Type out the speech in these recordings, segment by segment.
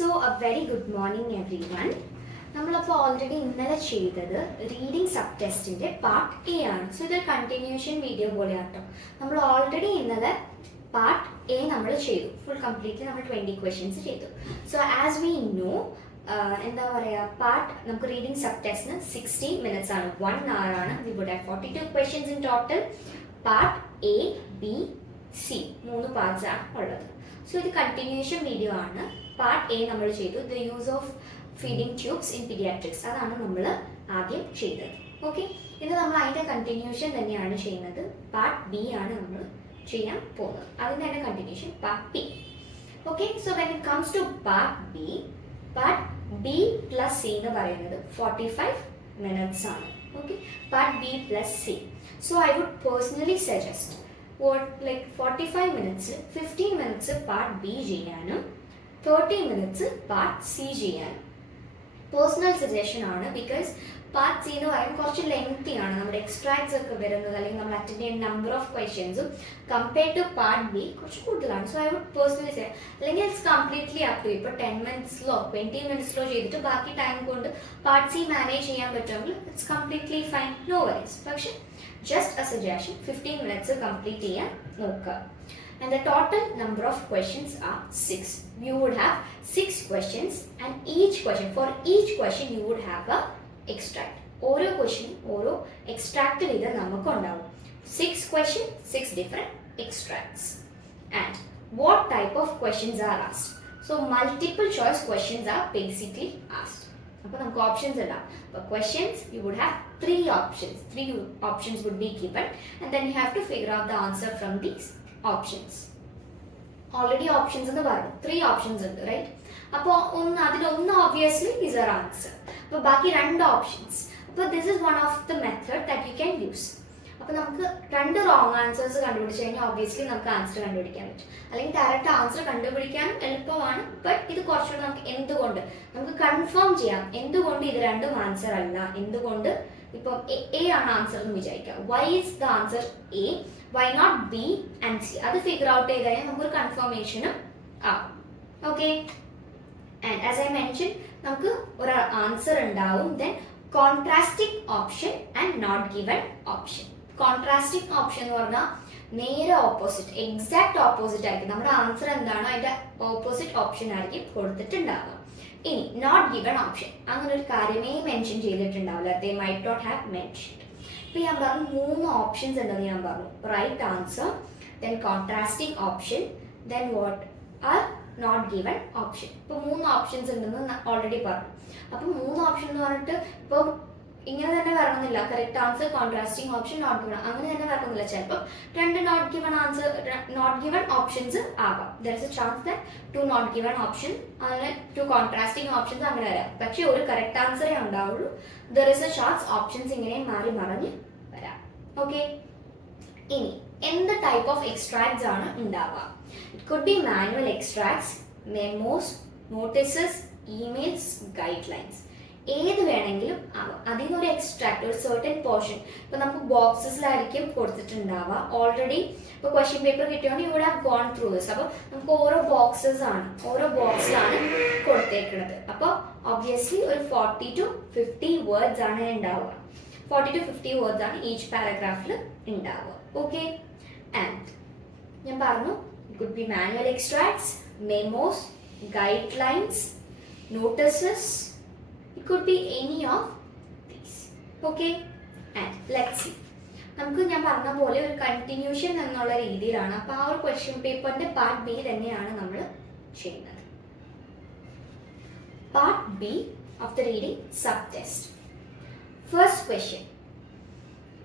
So a very good morning everyone. നമ്മളപ്പോൾ already ഇന്നലെ ചെയ്തത് റീഡിംഗ് സബ് ടെസ്റ്റിന്റെ പാർട്ട് എ ആണ്. സോ ഇതൊരു കണ്ടിന്യൂഷൻ വീഡിയോ പോലെയാട്ടോ. നമ്മൾ ഓൾറെഡി ഇന്നലെ പാർട്ട് എ നമ്മൾ ചെയ്തു, ഫുൾ കംപ്ലീറ്റ്ലി നമ്മൾ 20 ക്വസ്റ്റ്യൻസ് ചെയ്തു. സോ ആസ് വി നോ എന്താ പറയുക, പാർട്ട് നമുക്ക് റീഡിംഗ് സബ് ടെസ്റ്റിന് 60 മിനിറ്റ്സ് ആണ്, 1 hour ആണ്. We would have 42 questions in total. Part A, B, C 3 parts ആണ് ഉള്ളത്. സോ ഇത് കണ്ടിന്യൂഷൻ വീഡിയോ ആണ്. പാർട്ട് എ നമ്മൾ ചെയ്തു, the use of feeding tubes in paediatrics, അതാണ് നമ്മൾ ആദ്യം ചെയ്തത്. ഓക്കെ, ഇത് നമ്മൾ അതിൻ്റെ കണ്ടിന്യൂഷൻ തന്നെയാണ് ചെയ്യുന്നത്. പാർട്ട് ബി ആണ് നമ്മൾ ചെയ്യാൻ പോകുന്നത്, അതിൻ്റെ തന്നെ continuation part B. Okay, so when it comes to part B plus C എന്ന് പറയുന്നത് 45 മിനിറ്റ്സ് ആണ്. Okay, part B plus C. So I would personally suggest like 45 minutes 15 minutes part B ചെയ്യാനും 30 മിനിറ്റ്സ് പാർട്ട് സി ചെയ്യാനും personal suggestion ആണ്. Because part C എന്ന് പറയുമ്പോൾ കുറച്ച് lengthy ആണ്, നമ്മുടെ എക്സ്ട്രാക്ട്സ് ഒക്കെ വരുന്നത് അല്ലെങ്കിൽ നമ്മൾ അറ്റൻഡ് ചെയ്യുന്ന നമ്പർ ഓഫ് ക്വസ്റ്റ്യൻസും കമ്പയർഡ് ടു പാർട്ട് ബി കുറച്ച് കൂടുതലാണ്. So I would personally say, അല്ലെങ്കിൽ ഇറ്റ്സ് കംപ്ലീറ്റ്ലി അപ് ടു. ഇപ്പോൾ 10 മിനിറ്റ്സിലോ 20 മിനിറ്റ്സിലോ ചെയ്തിട്ട് ബാക്കി ടൈം കൊണ്ട് പാർട്ട് സി മാനേജ് ചെയ്യാൻ പറ്റുമെങ്കിൽ it's completely fine, no worries. പക്ഷെ just a suggestion 15 minutes complete ചെയ്യാൻ നോക്കുക. And the total number of questions are 6. You would have 6 questions, and for each question you would have a extract. ഓരോ ക്വസ്റ്റ്യനും ഓരോ extract ചെയ്ത് നമുക്ക് ഉണ്ടാവും. 6 questions, 6 different extracts. And what type of questions are asked? So multiple choice questions are basically asked. അപ്പോൾ നമുക്ക് options ഉണ്ടാവും. അപ്പോൾ questions you would have 3 options. 3 options would be given, and then you have to figure out the answer from these options. Already options എന്ന് പറഞ്ഞു, 3 options ഉണ്ട്, right? അപ്പോൾ അതിലൊന്ന് obviously is our answer. അപ്പോൾ ബാക്കി 2 options. അപ്പോൾ this is one of the method that you can use. അപ്പോൾ നമുക്ക് 2 റോങ് ആൻസേഴ്സ് കണ്ടുപിടിച്ച് കഴിഞ്ഞാൽ obviously നമുക്ക് ആൻസർ കണ്ടുപിടിക്കാൻ പറ്റും, അല്ലെങ്കിൽ ഡയറക്റ്റ് ആൻസർ കണ്ടുപിടിക്കാനും എളുപ്പമാണ്. ബട്ട് ഇത് കുറച്ചുകൂടെ നമുക്ക് നമുക്ക് കൺഫേം ചെയ്യാം എന്തുകൊണ്ട് ഇത് രണ്ടും ആൻസർ അല്ല, എന്തുകൊണ്ട് ഇപ്പം എ ആണ് ആൻസർ എന്ന് വിചാരിക്കാം. Why is the answer A, why not B and C? അത് ഫിഗർ ഔട്ട് ചെയ്ത് കഴിഞ്ഞാൽ നമുക്കൊരു കൺഫർമേഷനും ആവും. Okay, and as I mention നമുക്ക് ഒരു ആൻസർ ഉണ്ടാവും. Then contrasting option and not given option. Contrasting option എന്ന് പറഞ്ഞാൽ നേരെ ഓപ്പോസിറ്റ്, എക്സാക്ട് ഓപ്പോസിറ്റ് ആയിരിക്കും. നമ്മുടെ ആൻസർ എന്താണോ അതിന്റെ ഓപ്പോസിറ്റ് ഓപ്ഷൻ ആയിരിക്കും കൊടുത്തിട്ടുണ്ടാവുക. ഇനി നോട്ട് ഗിവൺ ഓപ്ഷൻ, അങ്ങനെ ഒരു കാര്യമേ മെൻഷൻ ചെയ്തിട്ടുണ്ടാവില്ല. They might not have mentioned. ഇപ്പം ഞാൻ പറഞ്ഞു 3 ഓപ്ഷൻസ് ഉണ്ടെന്ന് ഞാൻ പറഞ്ഞു. Right answer, then contrasting option, then what are not given option. ഇപ്പോൾ 3 ഓപ്ഷൻസ് ഉണ്ടെന്ന് ഓൾറെഡി പറഞ്ഞു. അപ്പം 3 ഓപ്ഷൻ എന്ന് പറഞ്ഞിട്ട് ഇപ്പോൾ ഇങ്ങനെ തന്നെ വരണമെന്നില്ല. Correct answer, contrasting option, not given, അങ്ങനെ തന്നെ വരണമെന്നില്ല. ചിലപ്പോൾ 2 not given answer, not given options ആവാം. There is a chance that 2 not given option, അങ്ങനെ 2 കോൺട്രാസ്റ്റിംഗ് ഓപ്ഷൻസ് അങ്ങനെ വരാം. പക്ഷേ ഒരു കറക്റ്റ് ആൻസറേ ഉണ്ടാവുള്ളൂ. There is a chance options ഇങ്ങനെ മാറി മറിഞ്ഞ് വരാം. ഓക്കെ, ഇനി എന്ത് ടൈപ്പ് ഓഫ് എക്സ്ട്രാക്ട്സ് ആണ് ഉണ്ടാവുക? It could be manual extracts, memos, notices, emails, guidelines. ഏത് വേണമെങ്കിലും ആവാം. അതിൽ നിന്നൊരു എക്സ്ട്രാക്ട്, ഒരു സർട്ടൻ പോർഷൻ ഇപ്പൊ നമുക്ക് ബോക്സസിലായിരിക്കും കൊടുത്തിട്ടുണ്ടാവുക. ഓൾറെഡി ഇപ്പൊ ക്വസ്റ്റ്യൻ പേപ്പർ കിട്ടിയോണ്ട് you would have gone through this. അപ്പോൾ നമുക്ക് ഓരോ ബോക്സിലാണ് കൊടുത്തേക്കുന്നത്. അപ്പോൾ ഒബ്വിയസ്ലി ഒരു 40 to 50 വേർഡ്സ് ആണ് ഉണ്ടാവുക. 40 to 50 വേർഡ്സ് ആണ് ഈച്ച് പാരഗ്രാഫിൽ ഉണ്ടാവുക. ഓക്കെ, ആൻഡ് ഞാൻ പറഞ്ഞു it could be manual extracts, memos, guidelines, notices. It could be any of these. Okay, and let's see. നമുക്ക് ഞാൻ പറഞ്ഞ പോലെ ഒരു കണ്ടിന്യൂഷൻ എന്നുള്ള രീതിയിലാണ്. അപ്പോൾ ആ ഒരു ക്വസ്റ്റ്യൻ പേപ്പറിന്റെ പാർട്ട് ബി തന്നെയാണ് നമ്മൾ ചെയ്യുന്നത്. Part B of the reading sub test. First question.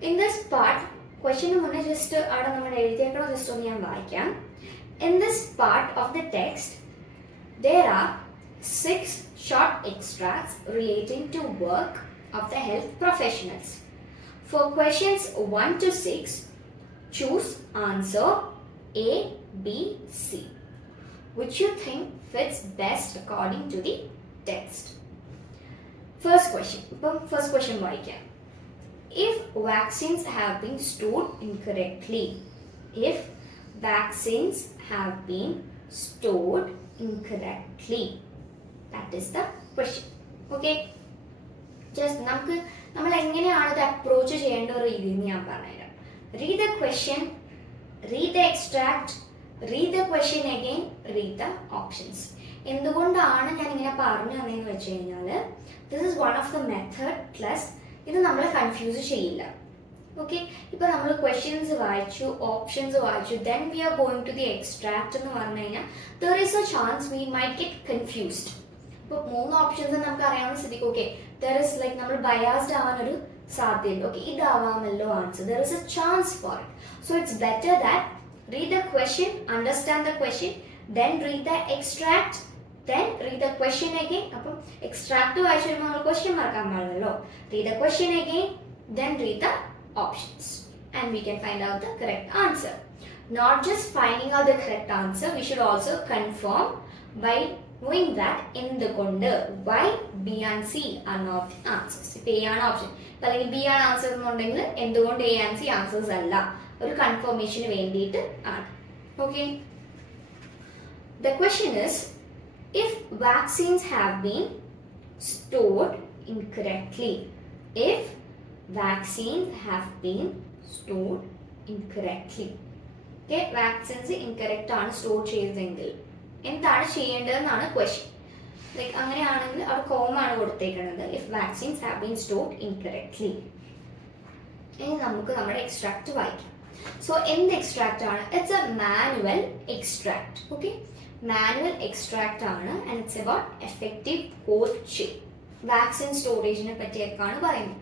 In this part, question മുന്നേ ജസ്റ്റ് അവിടെ നമ്മൾ എഴുതിയേക്കണോ ജസ്റ്റ് ഒന്ന് ഞാൻ വായിക്കാം. In this part of the text there are 6 short extracts relating to work of the health professionals. For questions 1 to 6, choose answer A, B, C. Which you think fits best according to the text. First question വായിക്കാം. If vaccines have been stored incorrectly. If vaccines have been stored incorrectly. That is the question. Okay? Just നമ്മൾ എങ്ങനെയാണ് ഇത് approach ചെയ്യേണ്ട ഒരു രീതി എന്ന് ഞാൻ പറഞ്ഞുതരാം. Read the question, read the extract, read the question again, read the options. എന്തുകൊണ്ടാണ് ഞാൻ ഇങ്ങനെ പറഞ്ഞു തന്നതെന്ന് വെച്ച് കഴിഞ്ഞാൽ this is one of the method plus ഇത് നമ്മളെ കൺഫ്യൂസ് ചെയ്യില്ല. ഓക്കെ, ഇപ്പോൾ നമ്മൾ ക്വസ്റ്റ്യൻസ് വായിച്ചു, ഓപ്ഷൻസ് വായിച്ചു, then we are going to the extract എന്ന് പറഞ്ഞു കഴിഞ്ഞാൽ there is a chance we might get confused. ഇപ്പോൾ 3 ഓപ്ഷൻസ് നമുക്ക് അറിയാവുന്ന സ്ഥിതിക്ക് ഓക്കെ there is like നമ്മൾ ബയാസ്ഡ് ആവാനൊരു സാധ്യതയുണ്ട്. ഓക്കെ, ഇതാവാമല്ലോ answer, there is a chance for it. So it's better that read the question, understand the question, then read the extract, then read the question again. അപ്പം extract വായിച്ചു വരുമ്പോൾ നമ്മൾ question മറക്കാൻ പാടില്ലല്ലോ. read the question again, then read the options, and we can find out the correct answer. Not just finding out the correct answer, we should also confirm by knowing that എന്തുകൊണ്ട് why B and C are not the answers. ഇപ്പൊ A ആണ് option, അല്ലെങ്കിൽ B ആണ് answer എന്നുണ്ടെങ്കിൽ എന്തുകൊണ്ട് A and C answers അല്ല, ഒരു കൺഫർമേഷന് വേണ്ടിയിട്ട് ആണ്. Okay, the question is, if vaccines have been stored incorrectly, if vaccines have been stored incorrectly, okay, vaccines incorrect ആണ് സ്റ്റോർ ചെയ്തതെങ്കിൽ എന്താണ് ചെയ്യേണ്ടതെന്നാണ് ക്വസ്റ്റ്യൻ. ലൈക്ക് അങ്ങനെയാണെങ്കിൽ അവിടെ കോമാണ് കൊടുത്തേക്കുന്നത്, if vaccines have been stored incorrectly. ഇനി നമുക്ക് നമ്മുടെ എക്സ്ട്രാക്ട് വായിക്കാം. സോ എന്ത് എക്സ്ട്രാക്ട് ആണ്? It's a manual extract. Okay, manual extract ആണ്, and it's about effective cold chain. Vaccine സ്റ്റോറേജിനെ പറ്റിയൊക്കെയാണ് പറയുന്നത്.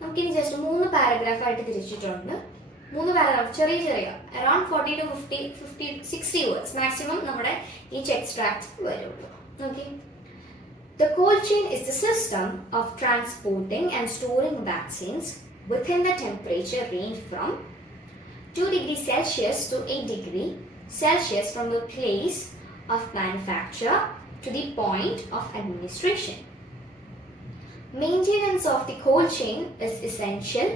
നമുക്കിനി ജസ്റ്റ് 3 പാരഗ്രാഫായിട്ട് തിരിച്ചിട്ടുണ്ട്. 3 പാരഗ്രാഫ് ചെറിയ ചെറിയ അറൌണ്ട് 40 to 50 60 വേർഡ്സ് മാക്സിമം നമ്മുടെ ഈച്ച് എക്സ്ട്രാക്ട് വരുള്ളൂ. Okay, the cold chain is the system of transporting and storing vaccines within the temperature range from 2 degrees Celsius to 8 degrees Celsius from the place of manufacture to the point of administration. Maintenance of the cold chain is essential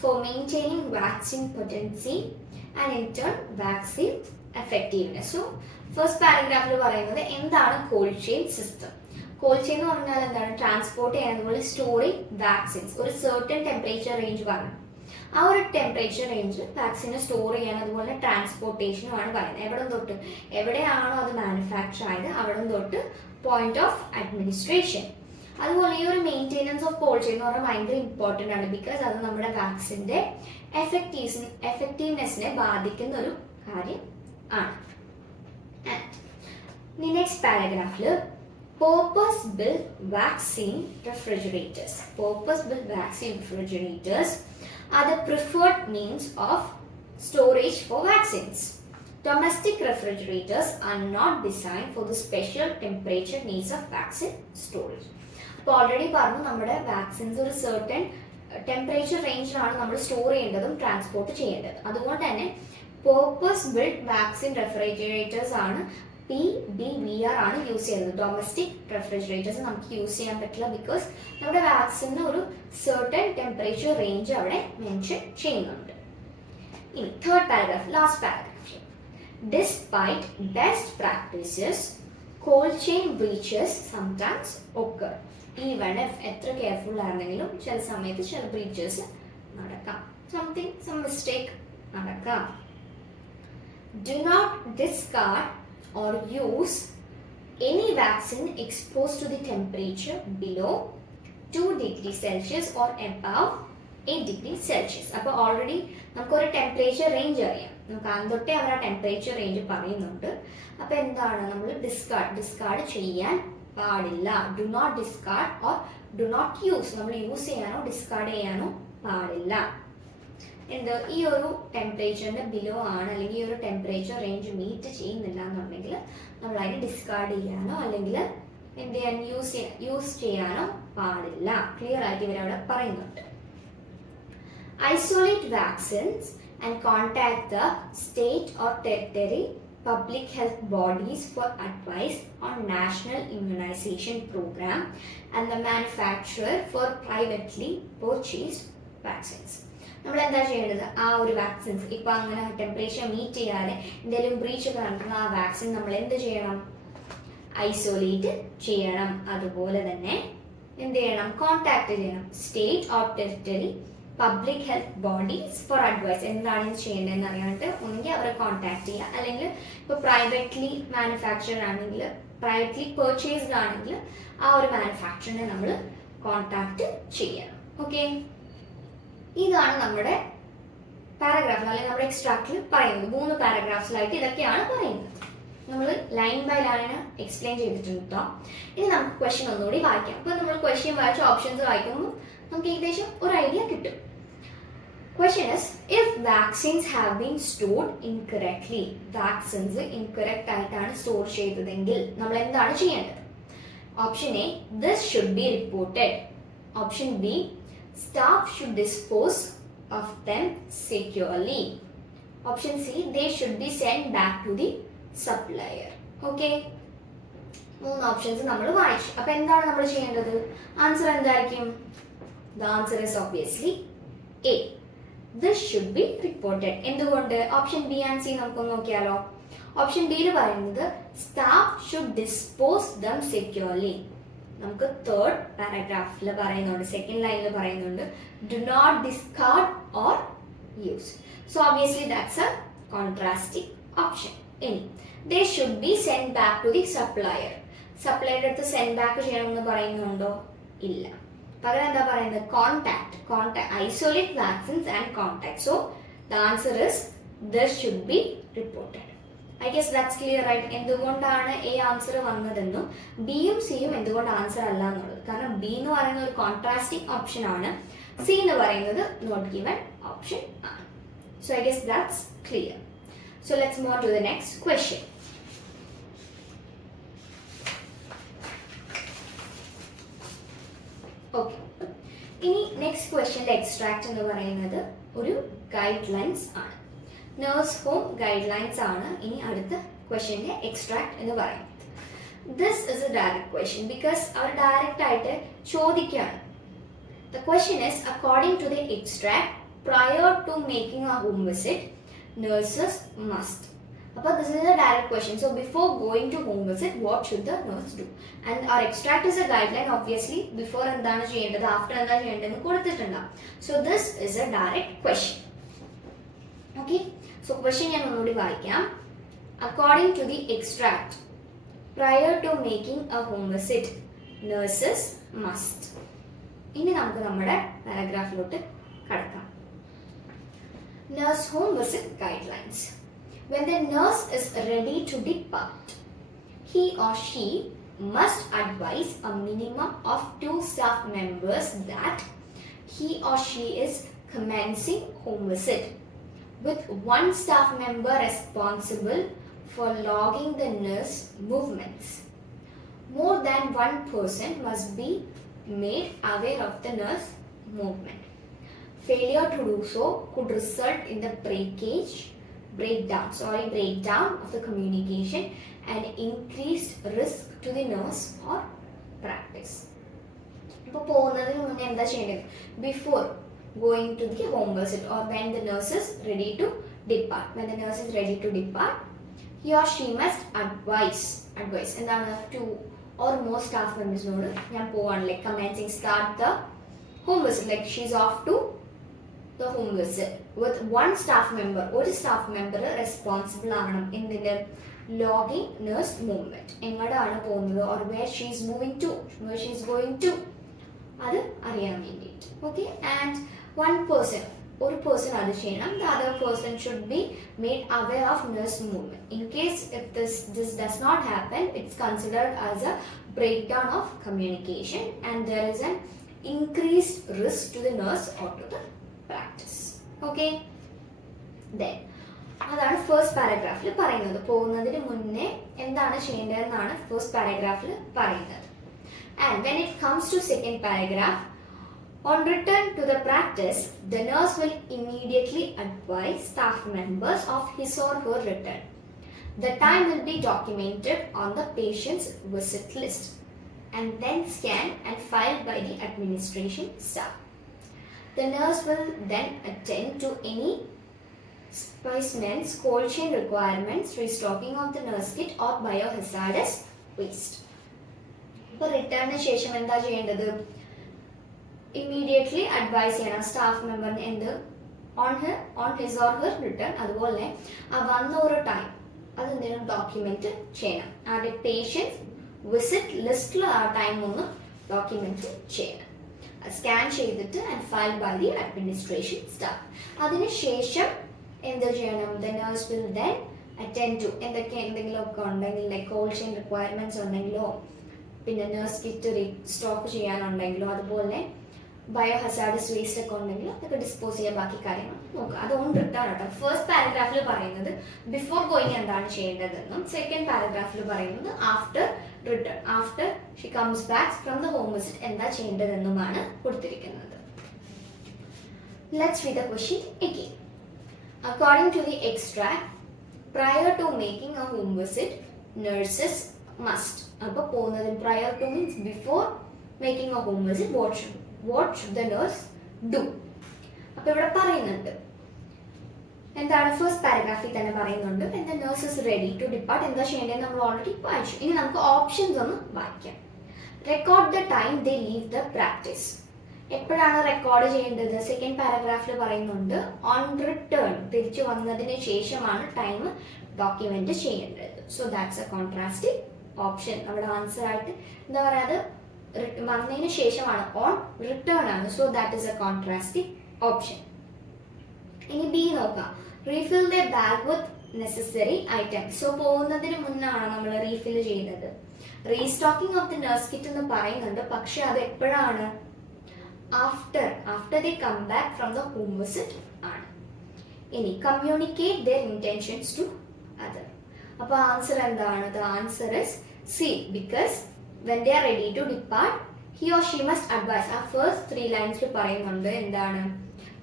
for maintaining vaccine potency and in turn vaccine effectiveness. So first paragraph il parayunnathu endana cold chain system. Cold chain എന്ന് പറഞ്ഞാൽ എന്താണ്? Transport ചെയ്യാൻ, അതുപോലെ storing vaccines ഒരു certain temperature range പറഞ്ഞു. ആ ഒരു temperature range വാക്സിനെ store ചെയ്യാൻ, അതുപോലെ ട്രാൻസ്പോർട്ടേഷനുമാണ് പറയുന്നത്. എവിടെ തൊട്ട് എവിടെയാണോ അത് മാനുഫാക്ചർ ആയത് അവിടെ തൊട്ട് പോയിന്റ് ഓഫ് അഡ്മിനിസ്ട്രേഷൻ. അതുപോലെ ഈ ഒരു മെയിൻ്റെനൻസ് ഓഫ് കോൾഡ് ചെയിൻ എന്ന് പറഞ്ഞാൽ ഭയങ്കര ഇമ്പോർട്ടൻ്റ് ആണ്, ബിക്കോസ് അത് നമ്മുടെ വാക്സിൻ്റെ എഫക്റ്റീവ്നെസ്സിനെ ബാധിക്കുന്ന ഒരു കാര്യം ആണ്. ആൻഡ് നെക്സ്റ്റ് പാരഗ്രാഫിൽ purpose-built vaccine refrigerators. Purpose-built vaccine refrigerators are the preferred means of storage for vaccines. Domestic refrigerators are not designed for the special temperature needs of vaccine storage. അപ്പോൾ already പറഞ്ഞു നമ്മുടെ വാക്സിൻസ് ഒരു certain temperature റേഞ്ചിലാണ് നമ്മൾ store ചെയ്യേണ്ടതും transport ചെയ്യേണ്ടത്. അതുകൊണ്ട് തന്നെ purpose-built vaccine refrigerators ആണ് PBVR ആണ് യൂസ് ചെയ്യുന്നത്. ഡൊമസ്റ്റിക് റെഫ്രിജറേറ്റേഴ്സ് നമുക്ക് യൂസ് ചെയ്യാൻ പറ്റില്ല, ബിക്കോസ് നമ്മുടെ വാക്സിന് ഒരു certain ടെമ്പറേച്ചർ റേഞ്ച് അവിടെ മെൻഷൻ ചെയ്യുന്നുണ്ട്. ഇനി third paragraph, last paragraph. Despite best practices, cold chain breaches sometimes occur. Even if എത്ര കെയർഫുൾ ആണെങ്കിലും ചില സമയത്ത് ചില ബ്രീച്ചസ് നടക്കാം, some mistake നടക്കാം. Do not discard or use any vaccine exposed to the temperature below 2 degrees Celsius or above 8 degrees Celsius. അപ്പോൾ already നമുക്കൊരു temperature range അറിയാം, നമുക്ക് അന്തൊട്ടേ അവർ ആ ടെമ്പറേച്ചർ റേഞ്ച് പറയുന്നുണ്ട്. അപ്പോൾ എന്താണ്, നമ്മൾ ഡിസ്കാർഡ് ചെയ്യാൻ പാടില്ല. Do not discard or do not use, നമ്മൾ യൂസ് ചെയ്യാനോ ഡിസ്കാർഡ് ചെയ്യാനോ പാടില്ല. എന്ത്, ഈ ഒരു ടെമ്പറേച്ചറിന്റെ ബിലോ ആണ്, അല്ലെങ്കിൽ ഈ ഒരു ടെമ്പറേച്ചർ റേഞ്ച് മീറ്റ് ചെയ്യുന്നില്ല എന്നുണ്ടെങ്കിൽ നമ്മൾ അതിനെ ഡിസ്കാർഡ് ചെയ്യാനോ അല്ലെങ്കിൽ എന്ത് ചെയ്യാൻ യൂസ് ചെയ്യാനോ പാടില്ല. ക്ലിയർ ആയിട്ട് ഇവരവിടെ പറയുന്നുണ്ട്. Isolate vaccines and contact the state or territory public health bodies for advice on national immunization program and the manufacturer for privately purchased vaccines. നമ്മൾ എന്താ ചെയ്യേണ്ടത്, ആ ഒരു വാക്സിൻസ് ഇപ്പം അങ്ങനെ ടെമ്പറേച്ചർ മീറ്റ് ചെയ്യാതെ എന്തെങ്കിലും ബ്രീച്ച് ഒക്കെ നടക്കുന്ന ആ വാക്സിൻ നമ്മൾ എന്ത് ചെയ്യണം, ഐസൊലേറ്റ് ചെയ്യണം. അതുപോലെ തന്നെ എന്ത് ചെയ്യണം? കോൺടാക്ട് ചെയ്യണം state or territory public health bodies for advice. എന്താണ് ഇത് ചെയ്യേണ്ടതെന്ന് അറിയാനായിട്ട് ഒന്നുകിൽ അവരെ കോൺടാക്ട് ചെയ്യുക, അല്ലെങ്കിൽ ഇപ്പോൾ പ്രൈവറ്റ്ലി മാനുഫാക്ചർഡ് ആണെങ്കിൽ, പ്രൈവറ്റ്ലി പർച്ചേസ്ഡ് ആണെങ്കിൽ ആ ഒരു മാനുഫാക്ചറിനെ നമ്മൾ കോൺടാക്ട് ചെയ്യണം. ഓക്കെ, ഇതാണ് നമ്മുടെ പാരഗ്രാഫിൽ അല്ലെങ്കിൽ നമ്മുടെ എക്സ്ട്രാക്റ്റിൽ പറയുന്നത്. 3 പാരഗ്രാഫ്സിലായിട്ട് ഇതൊക്കെയാണ് പറയുന്നത്. നമ്മൾ ലൈൻ ബൈ ലൈൻ എക്സ്പ്ലെയിൻ ചെയ്തിട്ടുണ്ട് കേട്ടോ. ഇനി നമുക്ക് ക്വസ്റ്റ്യൻ ഒന്നുകൂടി വായിക്കാം. അപ്പോൾ നമ്മൾ ക്വസ്റ്റ്യൻ വായിച്ച ഓപ്ഷൻസ് വായിക്കുമ്പോൾ നമുക്ക് ഏകദേശം ഒരു ഐഡിയ കിട്ടും. Question is, if vaccines have been stored incorrectly, vaccines incorrect ആയിട്ടാണ് സ്റ്റോർ ചെയ്തതെങ്കിൽ നമ്മൾ എന്താണ് ചെയ്യേണ്ടത്? Option A, this should be reported. Option B, staff should dispose of them securely. Option C, they should be sent back to the supplier. Okay, 3 options നമ്മൾ വായിച്ചു. അപ്പൊ എന്താണ് നമ്മൾ ചെയ്യേണ്ടത്? ആൻസർ എന്തായിരിക്കും? The answer is obviously A. This should be reported. എന്തുകൊണ്ട്? Option B and C നമുക്കൊന്ന് നോക്കിയാലോ. ഓപ്ഷൻ ബിയിൽ പറയുന്നത് staff should dispose them securely. നമുക്ക് തേർഡ് പാരഗ്രാഫിൽ പറയുന്നുണ്ട്, സെക്കൻഡ് ലൈനിൽ പറയുന്നുണ്ട് do not discard or use. So obviously that's a contrasting option. ഇനി they should be sent back to the supplier. സപ്ലയറുടെ അടുത്ത് സെൻഡ് ബാക്ക് ചെയ്യണമെന്ന് പറയുന്നുണ്ടോ? ഇല്ല. പകരം എന്താ പറയുന്നത്? Contact, isolate vaccines and contact. So the answer is this should be reported. I guess that's clear right. എന്തുകൊണ്ടാണ് എ ആൻസർ വന്നതെന്നും ബിയും സിയും എന്തുകൊണ്ട് ആൻസർ അല്ല എന്നുള്ളത്. കാരണം ബി എന്ന് പറയുന്ന ഒരു കോൺട്രാസ്റ്റിംഗ് ഓപ്ഷൻ ആണ്, സി എന്ന് പറയുന്നത് നോട്ട് ഗിവൺ ഓപ്ഷൻ ആണ്. So I guess that's clear. So let's move on to the next question. Okay. ഇനി നെക്സ്റ്റ് ക്വസ്റ്റ്യൻ്റെ എക്സ്ട്രാക്ട് എന്ന് പറയുന്നത് ഒരു ഗൈഡ് ലൈൻസ് ആണ്, നഴ്സ് ഹോം ഗൈഡ് ലൈൻസ് ആണ്. ഇനി അടുത്ത ക്വസ്റ്റ്യൻ്റെ എക്സ്ട്രാക്ട് എന്ന് പറയുന്നത് this is a direct question because അവർ ഡയറക്റ്റ് ആയിട്ട് ചോദിക്കുകയാണ്. The question is according to the extract prior to making a home visit nurses must. But this is a direct question. So before going to home visit, what should the nurse do? And our extract is a guideline. Obviously, before endana cheyendadu, after endana cheyendadu koduthittunda. So this is a direct question. Okay. So question ഞാൻ ഒന്നുകൂടി വായിക്കാം. According to the extract, prior to making a home visit, nurses must. ഇനി നമുക്ക് നമ്മുടെ പാരഗ്രാഫിലോട്ട് കടക്കാം. Nurse home visit guidelines. When the nurse is ready to depart, he or she must advise a minimum of 2 staff members that he or she is commencing home visit, with 1 staff member responsible for logging the nurse movements. More than 1 person must be made aware of the nurse movement. Failure to do so could result in the breakdown of the communication and increased risk to the nurse or practice. ഇപ്പോൾ പോകുന്നതിന് മുന്നേ എന്താ ചെയ്യേണ്ടത്? Before going to the home visit or when the nurse is ready to depart, he or she must advise എന്താണ്? 2 or more staff members-നോട് ഞാൻ പോവാണ്, like commencing start the home visit, like she's off to the home visit with 1 staff member, ഒരു staff member responsible ആകണം എന്തിന്റെ? Logging nurse movement, എങ്ങോട്ടാണ് പോകുന്നത് or where she is going to അത് അറിയാൻ വേണ്ടിയിട്ട്. ഓക്കെ, ആൻഡ് 1 person, ഒരു person അത് ചെയ്യണം. The other person should be made aware of nurse movement. In case if this does not happen, it's considered as a breakdown of communication and there is an increased risk to the nurse or to the practice. Okay, then അതാണ് first പാരഗ്രാഫിൽ പറയുന്നത്. പോകുന്നതിന് മുന്നേ എന്താണ് ചെയ്യേണ്ടതെന്നാണ് first പാരഗ്രാഫിൽ പറയുന്നത്. And when it comes to second paragraph, on return to the practice, the nurse will immediately advise staff members of his or her return. The time will be documented on the patient's visit list and then scanned and filed by the administration staff. The nurse will then attend to any specimens, cold chain requirements, restocking of the nurse kit or biohazardous waste. അപ്പോൾ റിട്ടേണിന് ശേഷം എന്താ ചെയ്യേണ്ടത്? Immediately advice ചെയ്യണം staff മെമ്പറിന് എന്ത് on his or her return. അതുപോലെ ആ വന്ന ഒരു ടൈം അതെന്തെങ്കിലും ഡോക്യുമെന്റ് ചെയ്യണം. ആരുടെ പേഷ്യൻസ് വിസിറ്റ് ലിസ്റ്റിൽ ആ ടൈം ഒന്ന് ഡോക്യുമെന്റ് ചെയ്യണം. സ്കാൻ ചെയ്തിട്ട് and file by the administration staff. അതിനുശേഷം എന്ത് ചെയ്യണം? The nurse will then attend to എന്തെങ്കിലും ഒക്കെ ഉണ്ടെങ്കിൽ ലൈക്ക് കോൾഡ് ചെയിൻ റിക്വയർമെന്റ്സ് ഉണ്ടെങ്കിലോ പിന്നെ നഴ്സ് കിറ്റ് സ്റ്റോക്ക് ചെയ്യാനുണ്ടെങ്കിലോ അതുപോലെ ബയോ ഹസാർഡസ് വേസ്റ്റ് ഒക്കെ ഉണ്ടെങ്കിൽ അതൊക്കെ ഡിസ്പോസ് ചെയ്യാൻ ബാക്കി കാര്യങ്ങൾ നോക്കുക. അത് ഓൺ റിട്ടേൺ ആട്ടോ. ഫസ്റ്റ് പാരഗ്രാഫിൽ പറയുന്നത് ബിഫോർ ഗോയിങ് എന്താണ് ചെയ്യേണ്ടതെന്നും സെക്കൻഡ് പാരഗ്രാഫിൽ പറയുന്നത് after return after she comes back from the home visit എന്താ ചെയ്യേണ്ടതെന്നുമാണ് കൊടുത്തിരിക്കുന്നത്. Let's read the question again. According to the extract prior to making a home visit nurses must. അപ്പോൾ പോകുന്നതിന് prior to means before making a home visit what should the nurse do? അപ്പോൾ ഇവിടെ പറയുന്നുണ്ട് എന്താണ് first പാരഗ്രാഫിൽ തന്നെ പറയുന്നുണ്ട് the nurse is ready to depart എന്താ ചെയ്യേണ്ടത് നമ്മൾ ഓൾറെഡി വായിച്ചു. ഇനി നമുക്ക് ഓപ്ഷൻസ് ഒന്ന് വായിക്കാം. record the time they leave the practice. എപ്പോഴാണ് റെക്കോർഡ് ചെയ്യേണ്ടത്? സെക്കൻഡ് പാരഗ്രാഫിൽ പറയുന്നുണ്ട് ഓൺ റിട്ടേൺ തിരിച്ചു വന്നതിന് ശേഷമാണ് ടൈം ഡോക്യുമെന്റ് ചെയ്യേണ്ടത്. So that's A contrast option. നമ്മുടെ ആൻസർ ആയിട്ട് എന്താ പറയാ വന്നതിന് ശേഷമാണ് ഓൺ റിട്ടേൺ ആണ്. So that is A contrast option. ഇനി ബി നോക്കാം. Refill the bag with necessary items. So പോകുന്നതിന് മുന്നാണ് നമ്മൾ റീഫിൽ ചെയ്യുന്നത്. Restocking of the nurse kit എന്ന് പറയുന്നുണ്ട്, പക്ഷെ അത് എപ്പോഴാണ്? after they come back from the home visit ആണ്. ഇനി communicate their intentions to other. അപ്പോൾ ആൻസർ എന്താണ്? the answer is C, because when they are ready to depart he or she must advise. ആ first 3 lines പറയുന്നുണ്ട് എന്താണ്?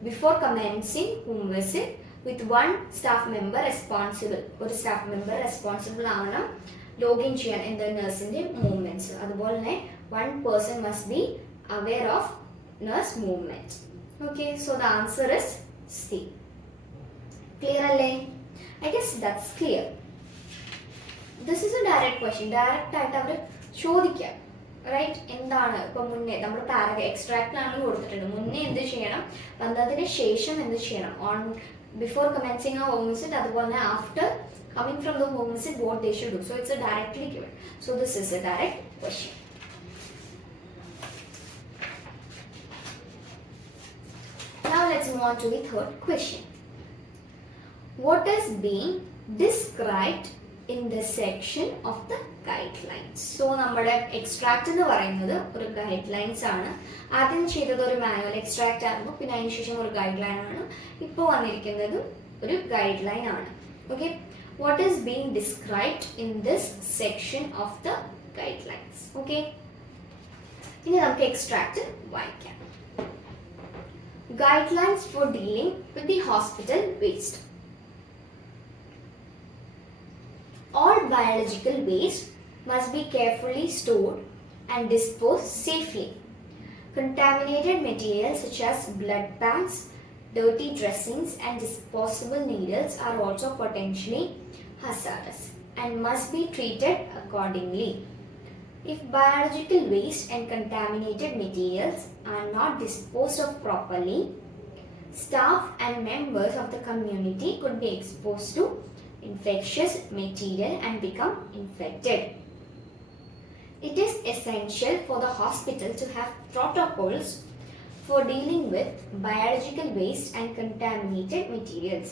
before commencing home visit with one staff member responsible. ഒരു staff member responsible ആവണം login ചെയ്യാൻ എന്താ നഴ്സിന്റെ movements. അതുപോലെ തന്നെ one person must be aware of nurse movement. Okay, so the answer is C. Clear alle? I guess that's clear. This is a direct question. Direct ആയിട്ട് അവർ ചോദിക്കാം, right? എന്താണ് ഇപ്പൊ മുന്നേ നമ്മൾ എക്സ്ട്രാക്റ്റിലാണ് കൊടുത്തിട്ടുണ്ട്. മുന്നേ എന്ത് ചെയ്യണം, വന്നതിന് ശേഷം എന്ത് ചെയ്യണം, ഓൺ ബിഫോർ കമൻസിങ് ആ ഹോം വിസിറ്റ്, അതുപോലെ തന്നെ after coming from the home visit what they should do. So it's A directly given. So this is a direct question. Now let's move on to the third question. What is being described in the section of the guidelines? So നമ്മുടെ extract എന്ന് പറയുന്നത് ഒരു guidelines ആണ്. ആദ്യം ചെയ്തത് ഒരു manual extract ആയിരുന്നു, പിന്നെ അതിനുശേഷം ഒരു ഗൈഡ് ലൈൻ ആണ്. ഇപ്പോൾ വന്നിരിക്കുന്നത് ഒരു ഗൈഡ് ലൈൻ ആണ്. Okay, what is being described in this section of the guidelines? Okay, ഇനി നമുക്ക് എക്സ്ട്രാക്ട് വായിക്കാം. Guidelines for dealing with the hospital waste. All biological waste must be carefully stored and disposed safely. Contaminated materials such as blood bags, dirty dressings and disposable needles are also potentially hazardous and must be treated accordingly. If biological waste and contaminated materials are not disposed of properly, staff and members of the community could be exposed to infectious material and become infected. It is essential for the hospital to have protocols for dealing with biological waste and contaminated materials.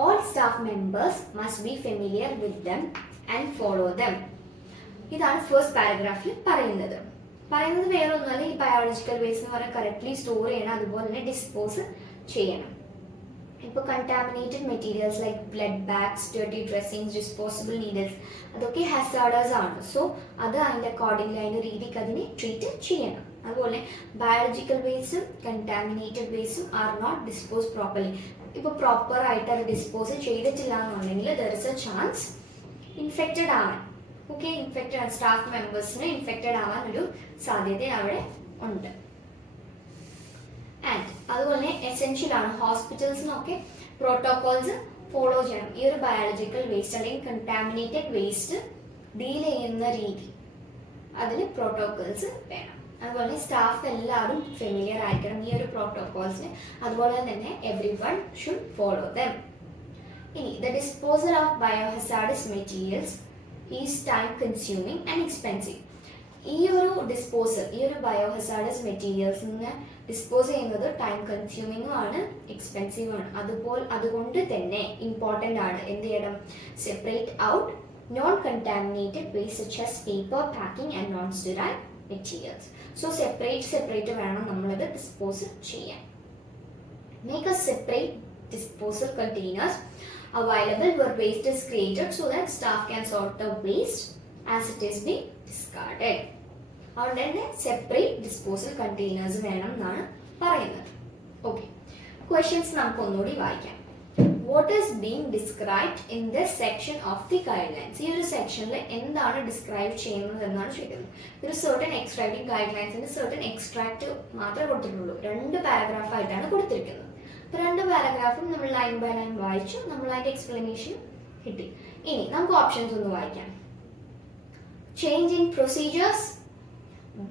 All staff members must be familiar with them and follow them. ഇതാണ് first പാരഗ്രാഫിൽ പറയുന്നത് വേറെ ഒന്നുമല്ല, ഈ biological waste എന്ന് പറഞ്ഞാൽ correctly store ചെയ്യണം, അതുപോലെ തന്നെ ഡിസ്പോസ് ചെയ്യണം. ഇപ്പോൾ contaminated materials like blood bags, dirty dressings, disposable needles അതൊക്കെ ഹസാർഡേഴ്സ് ആണ്. സോ അത് അതിൻ്റെ അക്കോർഡിംഗ്ലി അതിൻ്റെ രീതിക്ക് അതിനെ ട്രീറ്റ് ചെയ്യണം. അതുപോലെ ബയോളജിക്കൽ വേസ്റ്റും കണ്ടാമിനേറ്റഡ് വേസ്റ്റും ആർ നോട്ട് ഡിസ്പോസ് പ്രോപ്പർലി. ഇപ്പോൾ പ്രോപ്പർ ആയിട്ട് അത് ഡിസ്പോസ് ചെയ്തിട്ടില്ല എന്നുണ്ടെങ്കിൽ there is a chance infected ആവാൻ. ഓക്കെ, ഇൻഫെക്റ്റഡ് സ്റ്റാഫ് മെമ്പേഴ്സിന് ഇൻഫെക്റ്റഡ് ആവാൻ ഒരു സാധ്യത അവിടെ ഉണ്ട്. ആൻഡ് അതുപോലെ എസെൻഷ്യൽ ആണ് ഹോസ്പിറ്റൽസിനൊക്കെ പ്രോട്ടോകോൾസ് ഫോളോ ചെയ്യണം. ഈ ഒരു ബയോളജിക്കൽ വേസ്റ്റ് അല്ലെങ്കിൽ കണ്ടാമിനേറ്റഡ് വേസ്റ്റ് ഡീൽ ചെയ്യുന്ന രീതി, അതിന് പ്രോട്ടോകോൾസ് വേണം. അതുപോലെ സ്റ്റാഫ് എല്ലാവരും ഫെമിലിയർ ആയിരിക്കണം ഈ ഒരു പ്രോട്ടോകോൾസിന്. അതുപോലെ തന്നെ everyone should follow them. ഇനി the disposal of biohazardous materials is time consuming and expensive. ഈ ഒരു ഡിസ്പോസൽ, ഈ ഒരു ബയോഹസാർഡസ് മെറ്റീരിയൽസിനെ ഡിസ്പോസ് ചെയ്യുന്നത് ടൈം കൺസ്യൂമിങ്ങും ആണ്, എക്സ്പെൻസീവ് ആണ്. അതുകൊണ്ട് തന്നെ ഇമ്പോർട്ടൻ്റ് ആണ് എന്ത് ചെയ്യണം, separate out non contaminated waste such as paper, packing and non sterile materials. So separate വേണം നമ്മളത് ഡിസ്പോസ് ചെയ്യാൻ. Make A separate disposal containers available where waste is created so that staff can sort the waste as it is being discarded. അതുകൊണ്ട് തന്നെ separate disposal containers വേണം എന്നാണ് പറയുന്നത്. Okay, questions നമുക്ക് ഒന്നുകൂടി വായിക്കാം. What is being described in this section of the guidelines? ഈ ഒരു സെക്ഷനിൽ എന്താണ് ഡിസ്ക്രൈബ് ചെയ്യുന്നത് എന്നാണ് ചോദിക്കുന്നത്. ഒരു സർട്ടൻ എക്സ്ട്രാക്റ്റിംഗ് ഗൈഡ് ലൈൻസിന്റെ സർട്ടൻ എക്സ്ട്രാക്ട് മാത്രമേ കൊടുത്തിട്ടുള്ളൂ. 2 പാരഗ്രാഫ് ആയിട്ടാണ് കൊടുത്തിരിക്കുന്നത്. അപ്പോൾ 2 പാരഗ്രാഫും നമ്മൾ ലൈൻ ബൈ ലൈൻ വായിച്ചു, നമ്മൾ അതിന്റെ എക്സ്പ്ലനേഷൻ കിട്ടി. ഇനി നമുക്ക് ഓപ്ഷൻസ് ഒന്ന് വായിക്കാം. Change in procedures,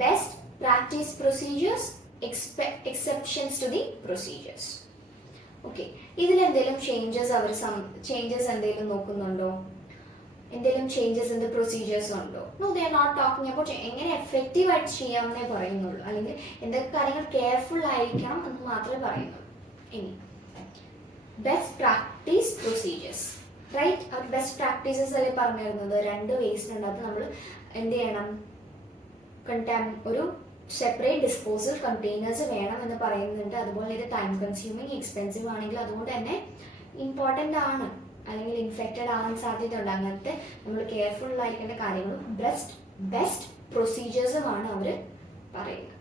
best practice procedures, exceptions to the procedures. Okay, ഇതിൽ എന്തെങ്കിലും ചേഞ്ചസ് എന്തെങ്കിലും നോക്കുന്നുണ്ടോ? എന്തെങ്കിലും ചേഞ്ചസ് ഇൻ ദി പ്രൊസീജിയേഴ്സ് ഉണ്ടോ? No, they are not talking about എങ്ങനെ എഫക്റ്റീവ് ആയിട്ട് ചെയ്യാമെന്നേ പറയുന്നുള്ളൂ, അല്ലെങ്കിൽ എന്തൊക്കെ കാര്യങ്ങൾ കെയർഫുൾ ആയിരിക്കണം എന്ന് മാത്രമേ പറയുന്നുള്ളൂ. ഇനി ബെസ്റ്റ് പ്രാക്ടീസ് പ്രൊസീജിയേഴ്സ്, റൈറ്റ്? അവർ ബെസ്റ്റ് പ്രാക്ടീസസ് അല്ലേ പറഞ്ഞിരുന്നത്. 2 വേസ്റ്റ് ഉണ്ടാകും, നമ്മൾ എന്ത് ചെയ്യണം, ഒരു സെപ്പറേറ്റ് ഡിസ്പോസൽ കണ്ടെയ്നേഴ്സ് വേണം എന്ന് പറയുന്നുണ്ട്. അതുപോലെ ഇത് ടൈം കൺസ്യൂമിങ്, എക്സ്പെൻസീവ് ആണെങ്കിൽ അതുകൊണ്ട് തന്നെ ഇമ്പോർട്ടൻ്റ് ആണ്, അല്ലെങ്കിൽ ഇൻഫെക്റ്റഡ് ആവാൻ സാധ്യതയുണ്ട്. അങ്ങനത്തെ നമ്മൾ കെയർഫുൾ ആയിരിക്കേണ്ട കാര്യങ്ങളും ബെസ്റ്റ് പ്രൊസീജിയേഴ്സുമാണ് അവർ പറയുന്നത്.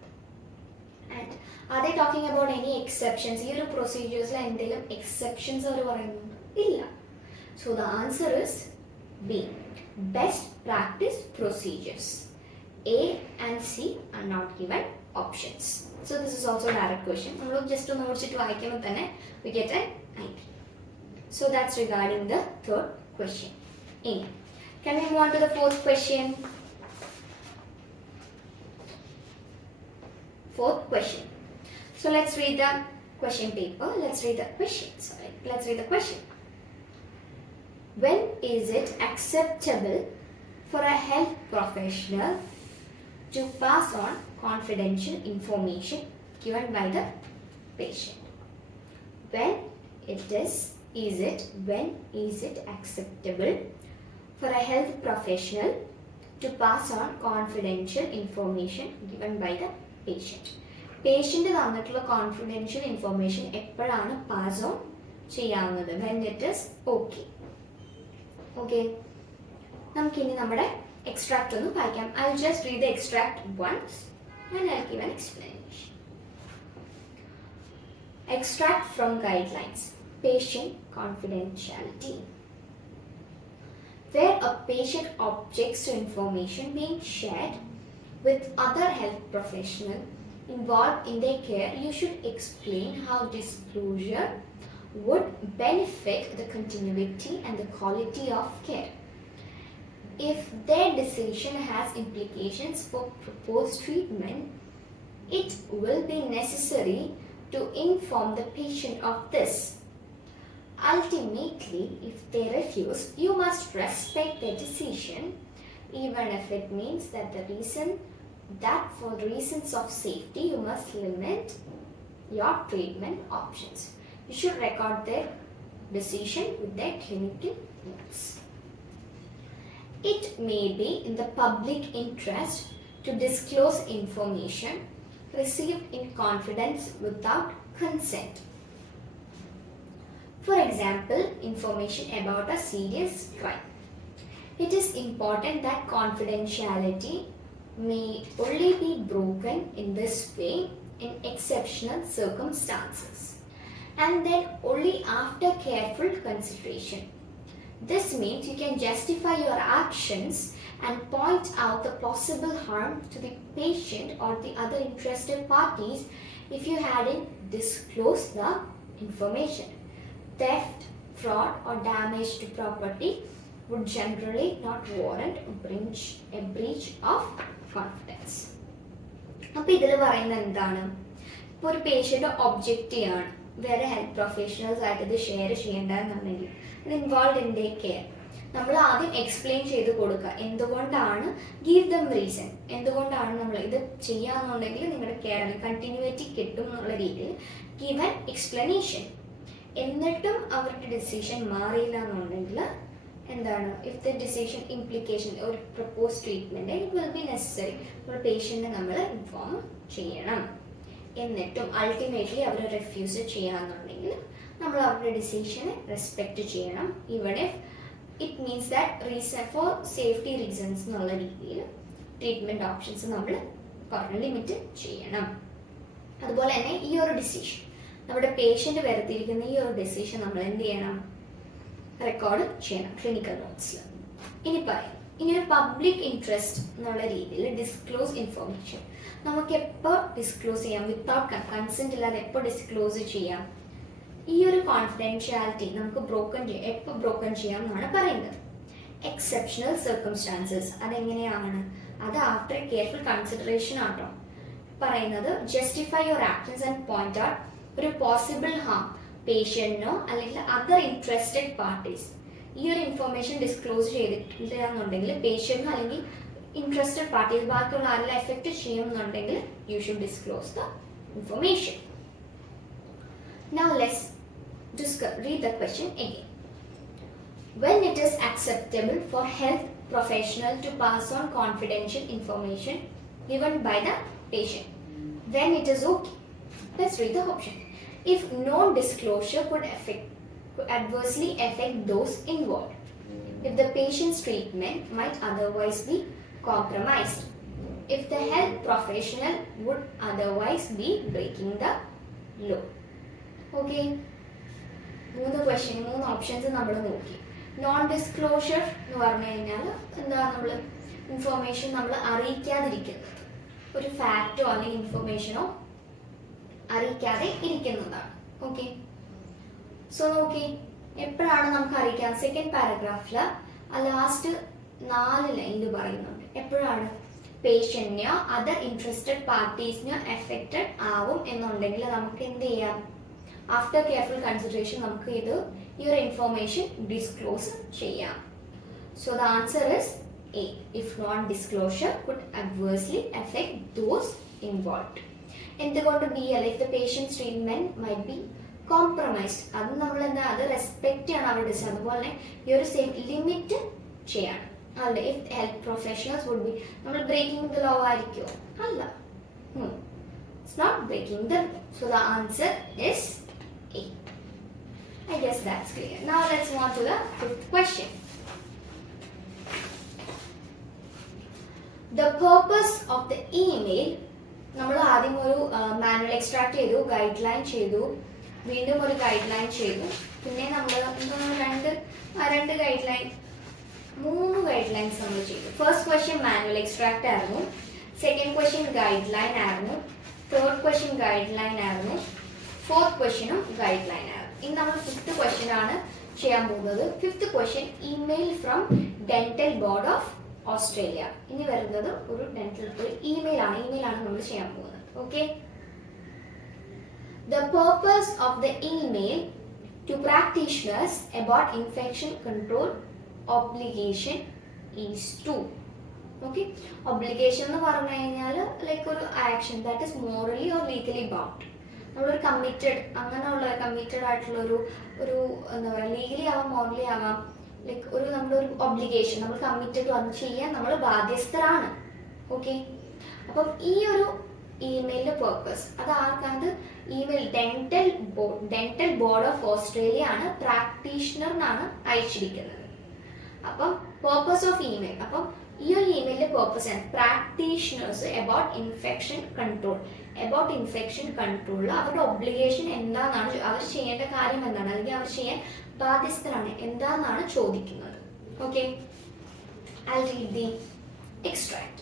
And are they talking about any exceptions? ഈ ഒരു പ്രൊസീജിയേഴ്സിൽ എന്തെങ്കിലും എക്സെപ്ഷൻസ് അവർ പറയുന്നുണ്ട്? ഇല്ല. So the answer is B, best practice procedures. A and C are not given options. So this is also a direct question. നമ്മൾ just ഒന്ന് ഓടിച്ചിട്ട് വായിക്കുമ്പോൾ തന്നെ we get an idea. So that's regarding the third question. Can we move on to the fourth question? Fourth question. So let's read the question paper. Let's read the question. Sorry. Let's read the question. When is it acceptable for a health professional to pass on confidential information given by the patient? When is it acceptable for a health professional to pass on confidential information given by the patient? Patient തന്നിട്ടുള്ള confidential information എപ്പോഴാണ് pass on ചെയ്യാവുന്നത്? When it is okay. Okay, നമുക്കിനി നമ്മുടെ extract ഒന്ന് വായിക്കാം. I'll just read the extract once and I'll give an explanation. Extract from guidelines. Patient confidentiality. Where a patient objects to information being shared with other health professionals involved in their care, you should explain how disclosure would benefit the continuity and the quality of care. If their decision has implications for proposed treatment, it will be necessary to inform the patient of this. Ultimately, if they refuse, you must respect their decision, even if it means that for reasons of safety, you must limit your treatment options. You should record their decision with their clinical notes. It may be in the public interest to disclose information received in confidence without consent. For example, information about a serious crime. It is important that confidentiality may only be broken in this way in exceptional circumstances, and then only after careful consideration. This means you can justify your actions and point out the possible harm to the patient or the other interested parties if you hadn't disclosed the information. Theft, fraud or damage to property would generally not warrant a breach of confidence. അപ്പോൾ ഇതിൽ പറയുന്നത് എന്താണ്? ഇപ്പോൾ ഒരു patient object ചെയ്യാണ് വേറെ health professionals ആയിട്ട് ഇത് ഷെയർ ചെയ്യേണ്ടതെന്നുണ്ടെങ്കിൽ ഇത് ഇൻവോൾവ് ഇൻ ദ കെയർ. നമ്മൾ ആദ്യം എക്സ്പ്ലെയിൻ ചെയ്ത് കൊടുക്കുക എന്തുകൊണ്ടാണ്, ഗീവ് ദം റീസൺ, എന്തുകൊണ്ടാണ് നമ്മൾ ഇത് ചെയ്യാന്നുണ്ടെങ്കിൽ നിങ്ങളുടെ കെയറിൽ കണ്ടിന്യൂറ്റി കിട്ടും എന്നുള്ള രീതിയിൽ ഗീവ് ആൻ എക്സ്പ്ലനേഷൻ. എന്നിട്ടും അവരുടെ ഡിസിഷൻ മാറിയില്ല എന്നുണ്ടെങ്കിൽ എന്താണ്, ഇഫ് ദ ഡിസിഷൻ ഇംപ്ലിക്കേഷൻ ഒരു propose treatment it will be necessary, ഒരു പേഷ്യൻറ്റിനെ നമ്മൾ ഇൻഫോം ചെയ്യണം. എന്നിട്ടും അൾട്ടിമേറ്റ്ലി അവർ റിഫ്യൂസ് ചെയ്യാന്നുണ്ടെങ്കിൽ നമ്മൾ അവരുടെ ഡിസിഷനെ റെസ്പെക്റ്റ് ചെയ്യണം. Even if it means that reason for safety reasons എന്നുള്ള രീതിയിൽ ട്രീറ്റ്മെൻറ്റ് ഓപ്ഷൻസ് നമ്മൾ പറഞ്ഞ് ലിമിറ്റ് ചെയ്യണം. അതുപോലെ തന്നെ ഈ ഒരു ഡിസിഷൻ നമ്മുടെ പേഷ്യൻ്റ് വരുത്തിയിരിക്കുന്ന ഈ ഒരു ഡിസിഷൻ നമ്മൾ എന്ത് ചെയ്യണം, റെക്കോർഡ് ചെയ്യണം ക്ലിനിക്കൽ നോട്ട്സിൽ. ഇനി പറയാം, ഇനി ഒരു പബ്ലിക് ഇൻട്രസ്റ്റ് എന്നുള്ള രീതിയിൽ ഡിസ്ക്ലോസ് ഇൻഫോർമേഷൻ നമുക്ക് എപ്പോൾ ഡിസ്ക്ലോസ് ചെയ്യാം, വിത്തൗട്ട് കൺസെൻറ്റ് ഇല്ലാതെ എപ്പോൾ ഡിസ്ക്ലോസ് ചെയ്യാം? ഈ ഒരു കോൺഫിഡൻഷ്യാലിറ്റി നമുക്ക് എപ്പോൾ ബ്രോക്കൺ ചെയ്യാം എന്നാണ് പറയുന്നത്. എക്സെപ്ഷണൽ സർക്കംസ്റ്റാൻസസ് അതെങ്ങനെയാണ്, അത് ആഫ്റ്റർ കെയർഫുൾ കൺസിഡറേഷൻ ആട്ടോ പറയുന്നത്. Justify your actions and point out ഒരു പോസിബിൾ ഹാം പേഷ്യന്റിനോ അല്ലെങ്കിൽ അതർ ഇൻട്രസ്റ്റഡ് പാർട്ടീസ് ഈ ഒരു ഇൻഫർമേഷൻ ഡിസ്ക്ലോസ് ചെയ്തിട്ടില്ലാന്നുണ്ടെങ്കിൽ പേഷ്യന്റിനോ അല്ലെങ്കിൽ ഇൻട്രസ്റ്റഡ് പാർട്ടീസ് ബാക്കിയുള്ള ആരെല്ലാം എഫക്റ്റ് ചെയ്യുന്നുണ്ടെങ്കിൽ you should disclose the information. Now let's read the question again. When it is acceptable for health professional to pass on confidential information given by the patient, then it is okay. Let's read the option. If non-disclosure could adversely affect those involved, if the patient's treatment might otherwise be compromised, if the health professional would otherwise be breaking the law. Okay, 3 options നമ്മൾ നോക്കി. Non disclosure എന്ന് പറഞ്ഞു കഴിഞ്ഞാൽ എന്താ, നമ്മൾ information നമ്മൾ അറിയിക്കാതിരിക്കുന്നത്, ഒരു facto അല്ലെങ്കിൽ ഇൻഫോർമേഷനോ അറിയിക്കാതെ ഇരിക്കുന്നതാണ്. ഓക്കെ, സോ നോക്കി എപ്പോഴാണ് നമുക്ക് അറിയിക്കാം? സെക്കൻഡ് പാരഗ്രാഫിൽ ലാസ്റ്റ് 4 ലൈനിൽ പറയുന്നുണ്ട് എപ്പോഴാണ് പേഷ്യന്റിനെയോ അതർ ഇൻട്രസ്റ്റഡ് പാർട്ടീസിനെയോ എഫക്റ്റഡ് ആവും എന്നുണ്ടെങ്കിൽ നമുക്ക് എന്ത് ചെയ്യാം? ആഫ്റ്റർ കെയർഫുൾ കൺസിഡറേഷൻ നമുക്ക് ഈ ഒരു ഇൻഫോർമേഷൻ ഡിസ്ക്ലോസ് ചെയ്യാം. So the answer is A, if non disclosure could adversely affect those involved. എന്തുകൊണ്ട് ബി അല്ല, if the patient's treatment might be compromised, അത് നമ്മൾ എന്താ, അത് റെസ്പെക്ട് ചെയ്യണം അവരുടെ ഡിസിഷൻ. അതുപോലെ തന്നെ ഈ ഒരു സെയിം ലിമിറ്റ് ചെയ്യണം അല്ലേ. If health professionals would be, നമ്മൾ ബ്രേക്കിംഗ് ദ ലോ ആയിരിക്കുമോ? അല്ല, it's not breaking the law. So the answer is A. I guess that's clear. Now let's move on to the 5th question. The purpose of the email, നമ്മൾ ആദ്യം ഒരു manual extract ചെയ്തു, guide line ചെയ്തു, വീണ്ടും ഒരു guide line ചെയ്തു, പിന്നെ നമ്മൾ 3 ഗൈഡ് ലൈൻസ് നമ്മൾ ചെയ്തു. ഫസ്റ്റ് ക്വസ്റ്റ്യൻ മാനുവൽ എക്സ്ട്രാക്ട് ആയിരുന്നു, സെക്കൻഡ് ക്വസ്റ്റ്യൻ ഗൈഡ് ലൈൻ ആയിരുന്നു, തേർഡ് ക്വസ്റ്റ്യൻ ഗൈഡ് ലൈൻ ആയിരുന്നു, ഫോർത്ത് ക്വസ്റ്റ്യനും ഗൈഡ് ലൈൻ ആണ്. ഇനി നമ്മൾ 5th ക്വസ്റ്റ്യൻ ആണ് ചെയ്യാൻ പോകുന്നത്. 5th question email from dental board of Australia. ഇനി വരുന്നത് ഒരു ഇമെയിൽ ആണ് നമ്മൾ ചെയ്യാൻ പോകുന്നത്. Okay, the purpose of the email to practitioners about infection control obligation is to. Okay, obligation എന്ന് പറഞ്ഞു കഴിഞ്ഞാൽ ലൈക്ക് ഒരു action that is morally or legally bound. നമ്മളൊരു കമ്മിറ്റഡ് ആയിട്ടുള്ള ഒരു എന്താ പറയുക, ലീഗലി ആവാം മോറലി ആവാം, ലൈക്ക് നമ്മളൊരു ഒബ്ലിഗേഷൻ, നമ്മൾ കമ്മിറ്റഡ് അത് ചെയ്യാൻ നമ്മൾ ബാധ്യസ്ഥരാണ്. ഓക്കെ, അപ്പം ഈ ഒരു ഇമെയിലിന്റെ പേർപ്പസ് അത് ആർക്കാണ്? Email dental board of Australia ആണ് പ്രാക്ടീഷണറിനാണ് അയച്ചിരിക്കുന്നത്. അപ്പം പേർപ്പസ് ഓഫ് ഇമെയിൽ, അപ്പം ഈ ഒരു ഇമെയിലിന്റെ പേർപ്പസ് ആണ് പ്രാക്ടീഷണേഴ്സ് അബൌട്ട് ഇൻഫെക്ഷൻ കൺട്രോൾ അവരുടെ ഒബ്ലിഗേഷൻ എന്താണെന്നാണ്, അവർ ചെയ്യേണ്ട കാര്യം എന്താണ്, അല്ലെങ്കിൽ അവർ ചെയ്യാൻ ബാധ്യസ്ഥരാണ് എന്താണെന്നാണ് ചോദിക്കുന്നത്. Okay, I'll read the extract.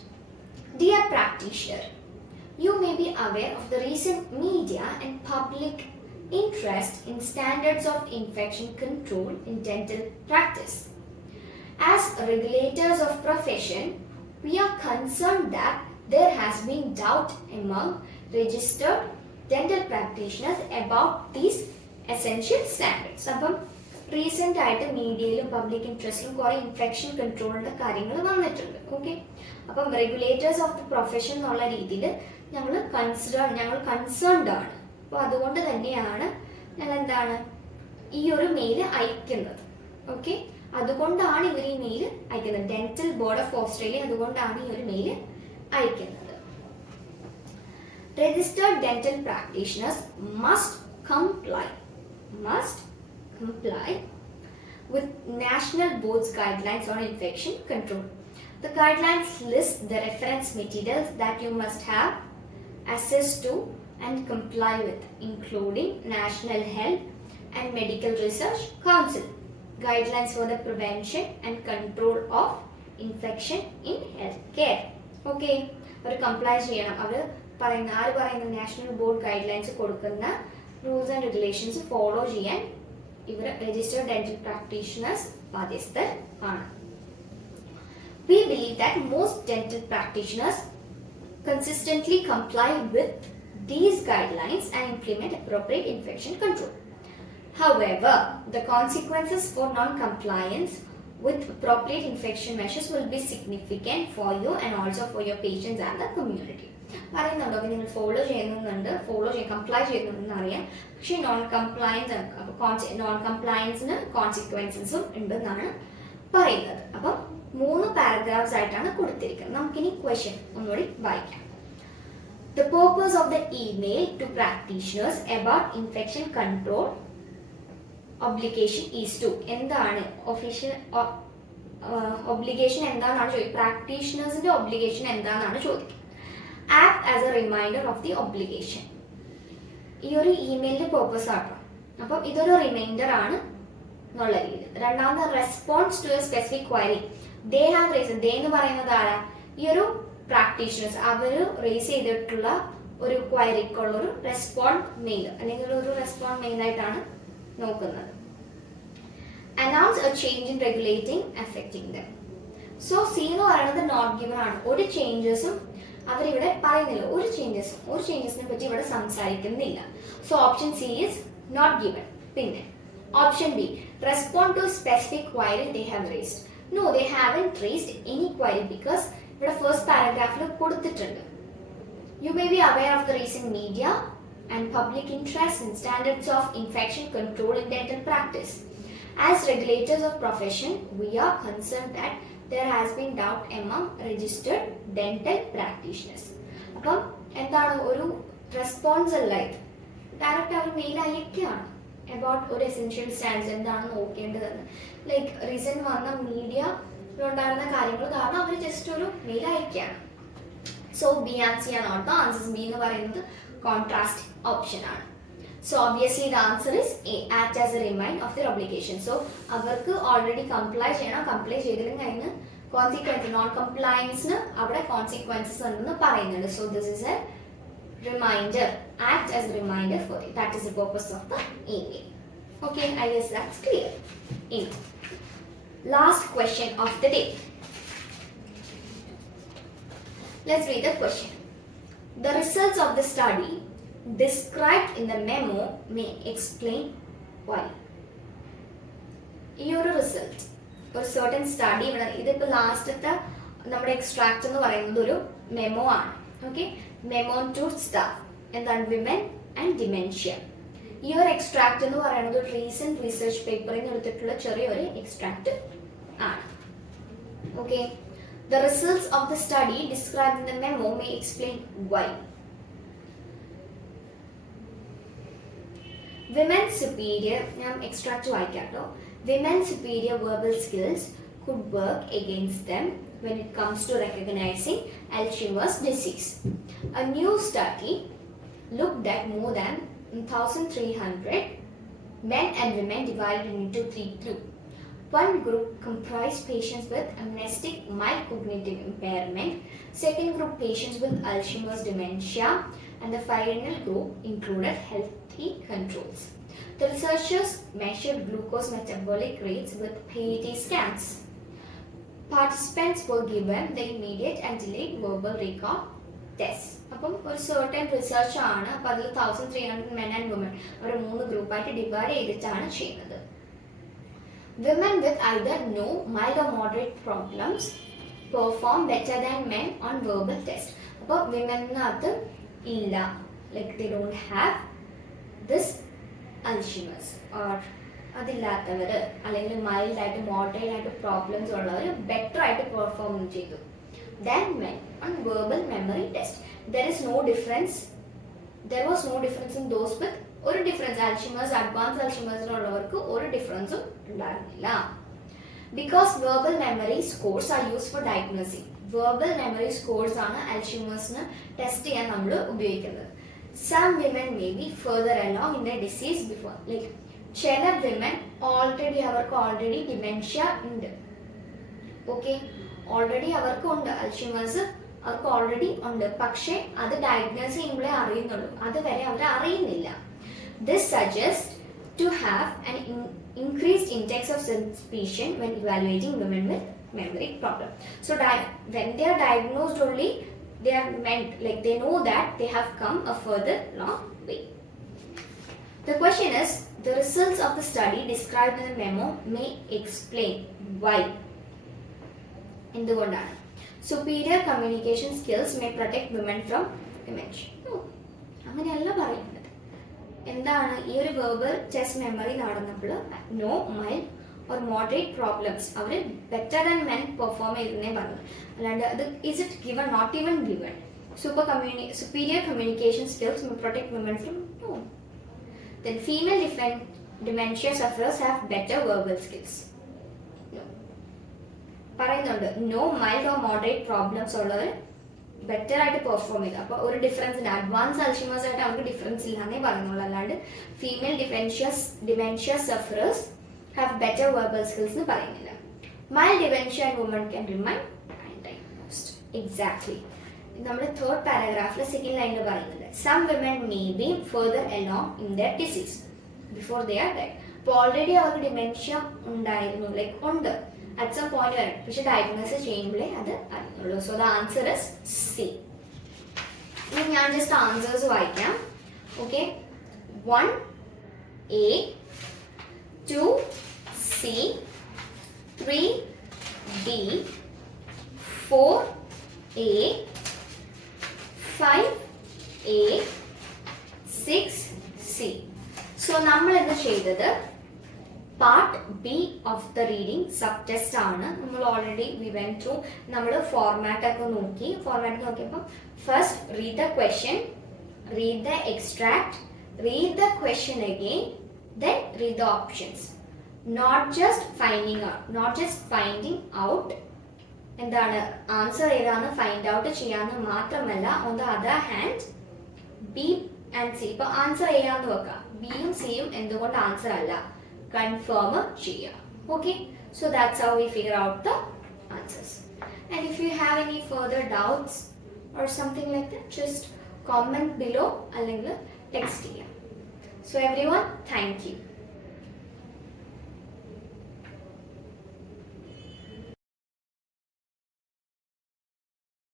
Dear practitioner, you may be aware of the recent media and public interest in standards of infection control in dental practice. As regulators of profession, we are concerned that there has been doubt among registered dental practitioners about these essential standards. അപ്പം recent ആയിട്ട് മീഡിയയിലും public ഇൻട്രസ്റ്റിലും കുറേ infection കൺട്രോളിൻ്റെ കാര്യങ്ങൾ വന്നിട്ടുണ്ട്. Okay, അപ്പം regulators of the profession എന്നുള്ള രീതിയിൽ ഞങ്ങൾ കൺസേൺഡ് ആണ്. അപ്പോൾ അതുകൊണ്ട് തന്നെയാണ് ഞങ്ങൾ എന്താണ് ഈ ഒരു മെയിൽ അയക്കുന്നത്. ഓക്കെ, അതുകൊണ്ടാണ് ഇവർ ഈ മെയിൽ അയക്കുന്നത്. ഡെന്റൽ ബോർഡ് ഓഫ് ഓസ്ട്രേലിയ അതുകൊണ്ടാണ് ഈ ഒരു മെയിൽ അയക്കുന്നത്. Registered dental practitioners must comply with national board's guidelines on infection control. The guidelines list the reference materials that you must have access to and comply with, including National Health and Medical Research Council guidelines for the prevention and control of infection in healthcare. Okay, അവർ comply ചെയ്യണം. അവർ പറയുന്ന national board guidelines കൊടുക്കുന്ന rules and regulations follow ചെയ്യാൻ ഇവർ registered dental practitioners ബാധ്യസ്ഥർ ആണ്. We believe that most dental practitioners consistently comply with these guidelines and implement appropriate infection control. However, the consequences for non-compliance with appropriate infection measures will be significant for you and also for your patients and the community. പറയുന്നുണ്ടോ നിങ്ങൾ comply ചെയ്യുന്നുണ്ടെന്ന് അറിയാം, പക്ഷേ non കംപ്ലയൻസിന് കോൺസിക്വൻസസും ഉണ്ടെന്നാണ് പറയുന്നത്. അപ്പം 3 paragraphs ആയിട്ടാണ് കൊടുത്തിരിക്കുന്നത്. നമുക്കിനി ക്വസ്റ്റ്യൻ ഒന്നുകൂടി വായിക്കാം. The purpose of the email to practitioners about infection control obligation is to എന്താണ് ഒബ്ലിഗേഷൻ എന്താണെന്നാണ് ചോദിക്കുന്നത്. പ്രാക്ടീഷണേഴ്സിന്റെ ഒബ്ലിഗേഷൻ എന്താണെന്നാണ് ചോദിക്കുന്നത്. Act as a reminder of the obligation. ഈ ഒരു ഇമെയിലിന്റെ പേർപ്പസ് ആട്ടോ. അപ്പം ഇതൊരു റിമൈൻഡർ ആണ് എന്നുള്ള രീതി. രണ്ടാമത് response to a specific query. They have raise. They എന്ന് പറയുന്നത് ആരാ? ഈ ഒരു പ്രാക്ടീഷണേഴ്സ് അവർ റേസ് ചെയ്തിട്ടുള്ള ഒരു ക്വയറിക്കുള്ള ഒരു റെസ്പോണ്ട് മെയിൽ അല്ലെങ്കിൽ ഒരു റെസ്പോണ്ട് മെയിലായിട്ടാണ് നോക്കുന്നത്. Announce A change in regulating affecting dum. So C എന്ന് പറയുന്നത് നോട്ട് ഗിവൺ ആണ്. ഒരു ചേഞ്ചസും അവരിവിടെ പറയുന്നില്ല. ഒരു ചേഞ്ചസിനെ പറ്റി ഇവിടെ സംസാരിക്കുന്നില്ല. So option C is not given. പിന്നെ option B, respond to specific query they have raised. No, they haven't raised any query because ഇവിടെ ഫസ്റ്റ് പാരഗ്രാഫിൽ കൊടുത്തിട്ടുണ്ട്. You may be aware of the recent media and public interest in standards of infection control in dental practice. As regulators of profession, we are concerned that there has been doubt among registered dental practitioners. അപ്പം എന്താണ് ഒരു response അല്ല, ഇത് direct അവർ mail അയക്കുകയാണ് about ഒരു essential stands എന്താണ് നോക്കേണ്ടതെന്ന്. ലൈക്ക് റീസെന്റ് വന്ന മീഡിയയിലുണ്ടായിരുന്ന കാര്യങ്ങൾ കാരണം അവർ ജസ്റ്റ് ഒരു മെയിൽ അയക്കുകയാണ്. സോ ബി ആൻഡ് സി ആണ് നോട്ട് ദ ആൻസേഴ്സ്. ബി എന്ന് പറയുന്നത് contrast option ആണ്. So obviously the answer is A, act as a reminder of their obligation. So അവർക്ക് ഓൾറെഡി കംപ്ലൈ ചെയ്യണം. കംപ്ലൈ ചെയ്തില്ലെങ്കിൽ അതിന് കോൺസിക്വൻസ്, നോൺ കംപ്ലയൻസിന് അവിടെ കോൺസിക്വൻസസ് ഉണ്ടെന്ന് പറയുന്നുണ്ട്. So this is a reminder, act as a reminder for it. That is the purpose of the email. Okay, I guess that's clear. Last question of the day. Let's read the question. The results of the study described in the memo may explain why. ഈ ഒരു result ഒരു certain study ഇവിടെ, ഇതിപ്പോൾ ലാസ്റ്റത്തെ നമ്മുടെ extract എന്ന് പറയുന്നത് ഒരു മെമോ ആണ്. ഓക്കെ, മെമോ ടു സ്റ്റാഫ് എന്താണ് വിമൻ ആൻഡ് ഡിമെൻഷ്യ. ഈ ഒരു എക്സ്ട്രാക്ട് എന്ന് പറയുന്നത് ഒരു റീസെന്റ് റിസർച്ച് പേപ്പറിൽ നിന്ന് എടുത്തിട്ടുള്ള ചെറിയൊരു എക്സ്ട്രാക്ട് ആണ്. Okay, the results of the study described in the memo may explain why. Women's superior, ഞാൻ extract വായിക്കാട്ടോ. Women's superior verbal skills could work against them when it comes to recognizing Alzheimer's disease. A new study looked at more than 1,300 men and women divided into 3 groups. One group comprised patients with amnestic mild cognitive impairment, second group patients with Alzheimer's dementia, and the final group included healthy controls. The researchers measured glucose metabolic rates with PET scans. Participants were given the immediate and delayed verbal recall tests. അപ്പം ഒരു certain research ആണ്. അപ്പോൾ അതിൽ 1300 men and women അവർ 3 ഗ്രൂപ്പായിട്ട് divide ചെയ്തിട്ടാണ് ചെയ്യുന്നത്. Women with either no, mild or moderate problems perform better than men on verbal test. അപ്പോൾ വിമനകത്ത് ഇല്ല, like they don't have this Alzheimer's or അതില്ലാത്തവർ അല്ലെങ്കിൽ മൈൽഡ് ആയിട്ട് മോഡറേറ്റ് ആയിട്ട് പ്രോബ്ലംസ് ഉള്ളവർ ബെറ്റർ ആയിട്ട് പെർഫോം ചെയ്തു than men on verbal memory test. There was no difference in those with ഒരു difference Alzheimer's advance അൽഷിമേഴ്സിലുള്ളവർക്ക് ഒരു ഡിഫറൻസും ഉണ്ടായിരുന്നില്ല. Because verbal memory scores are use for diagnosing. Verbal memory scores ആണ് അൽഷിമേഴ്സിന് ടെസ്റ്റ് ചെയ്യാൻ നമ്മൾ ഉപയോഗിക്കുന്നത്. Some women may be further along in their disease before, like ചില വിമൻ ഓൾറെഡി ഡിമെൻഷ്യ ഉണ്ട്. ഓക്കെ, ഓൾറെഡി അവർക്കുണ്ട് അൽഷിമേഴ്സ്, അവർക്ക് ഓൾറെഡി ഉണ്ട്. പക്ഷേ അത് ഡയഗ്നോസ് ചെയ്യുമ്പോഴേ അറിയുന്നുള്ളൂ, അതുവരെ അവർ അറിയുന്നില്ല. This suggest to have an increased index of suspicion when evaluating women with memory problem. So when they are diagnosed only, they are meant, like they know that they have come a further long way. The question is, the results of the study described in the memo may explain why. എന്തുകൊണ്ടാണ് superior communication skills may protect women from dementia? അങ്ങനെയല്ല പറയുന്നത്. എന്താണ് ഈ ഒരു verbal ചെസ് memory നടന്നപ്പോൾ no, mild or moderate problems അവർ better than men perform ചെയ്തെന്നേ പറഞ്ഞു. അല്ലാണ്ട് അത് is it given, not even given. superior communication skills may protect women from no. Then female dementia sufferers have better verbal skills. No. പറയുന്നുണ്ട് no, mild or moderate problems ഉള്ളവർ better ആയിട്ട് perform ചെയ്തു. അപ്പോൾ ഒരു ഡിഫറൻസ് ഇല്ല. Advance Alzheimer's ആയിട്ട് അവർക്ക് difference ഇല്ലാന്നേ പറയുന്നുള്ളൂ. അല്ലാണ്ട് female dementia sufferers have better verbal skills എന്ന് പറയുന്നില്ല. Mild dementia and woman can remain undiagnosed. Exactly നമ്മുടെ തേർഡ് പാരഗ്രാഫിൽ സെക്കൻഡ് ലൈനിൽ പറയുന്നുണ്ട് some women may be further along in their disease before they are dead. അപ്പോൾ ഓൾറെഡി അവർക്ക് dementia ഉണ്ടായിരുന്നു, like ഉണ്ട് at some point വരെ, പക്ഷെ ഡയഗ്നോസ് ചെയ്യുമ്പോഴേ അത് അറിയുള്ളൂ. So the answer is C. ഇനി ഞാൻ ജസ്റ്റ് ആൻസേഴ്സ് വായിക്കാം. Okay, 1A, 2C, 3D, 4A, 5A, 6C. So നമ്മൾ എന്ത് ചെയ്തത്, part B of the reading sub test ആണ്. നമ്മൾ ഓൾറെഡി വി വെന്റ് ത്രൂ, നമ്മൾ ഫോർമാറ്റ് ഒക്കെ നോക്കി. ഫോർമാറ്റ് നോക്കിയപ്പോൾ first read the question, read the extract, read the question again, then read the options. Not just finding out എന്താണ് answer ഏതാന്ന് find out ചെയ്യാന്ന് മാത്രമല്ല, on the other hand B and C. ഇപ്പൊ answer ചെയ്യാന്ന് വെക്കാം, ബിയും സിയും എന്തുകൊണ്ട് ആൻസർ അല്ല confirm cheya. Okay, so that's how we figure out the answers. And if you have any further doubts or something like that, just comment below or text here. So everyone, thank you.